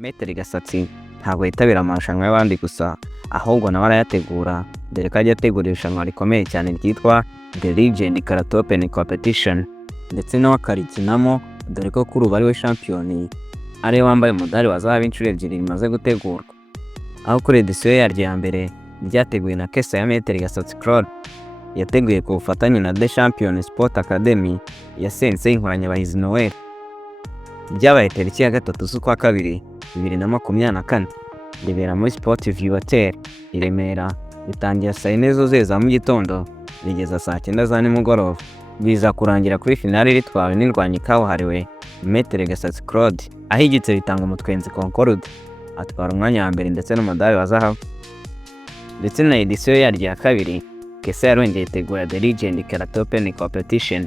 Maitre GASASTI ntabwo yitabira amarushanwa y'abandi gusa, ahubwo nawe arayategura, dore ko ajya ategura irushanwa rikomeye cyane ryitwa The Legend Karate Open Competition, ndetse nawe akarikinamo, dore ko kuri ubu ari we shampiyoni, ariwe wambaye umudari wa zahabu inshuro ebyiri rimaze gutegurwa. Aho kuri edisiyo yaryo ya mbere ryateguwe na kesa ya Maitre GASASTI Claude, yateguye ku bufatanye na The Champion Sport Academy ya Sensei Nkoranyabahizi Noel. Ryabaye tariki ya 3 z'ukwa kabiri 2024, ribera muri Sport View Hotel i Remera, ritangira saa 4 zuzuye za mu gitondo rigeza saa 9 za nimugoroba. Biza kurangira kuri finale ritwawe n'indwanyi kabuhariwe Maitre GASASTI Claude, aho igitse ritanga umutwenzi Concorde atwara umwanya wa mbere ndetse n'umudari wa zahabu. Ndetse na edisiyo yaryo ya kabiri, kesa yarongeye itegura The Legend Karate Open Competition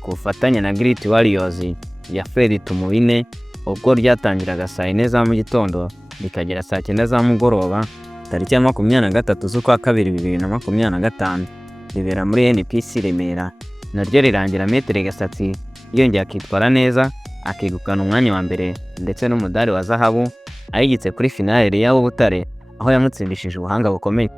ku bufatanye na Great Warriors ya Fred Tumubine, ubwo ryatangiraga saa 4 za mu gitondo rikagera saa 9 za mugoroba, tariki ya 23 z'ukwa kabiri 2025, ribera muri NPC Remera. Naryo rirangira Maitre GASASTI yongeye akitwara neza, akegukana umwanya wa mbere ndetse n'umudari wa zahabu, ayigitse kuri finale y'Ubutare, aho yamutsindishije ubuhanga bukomeye.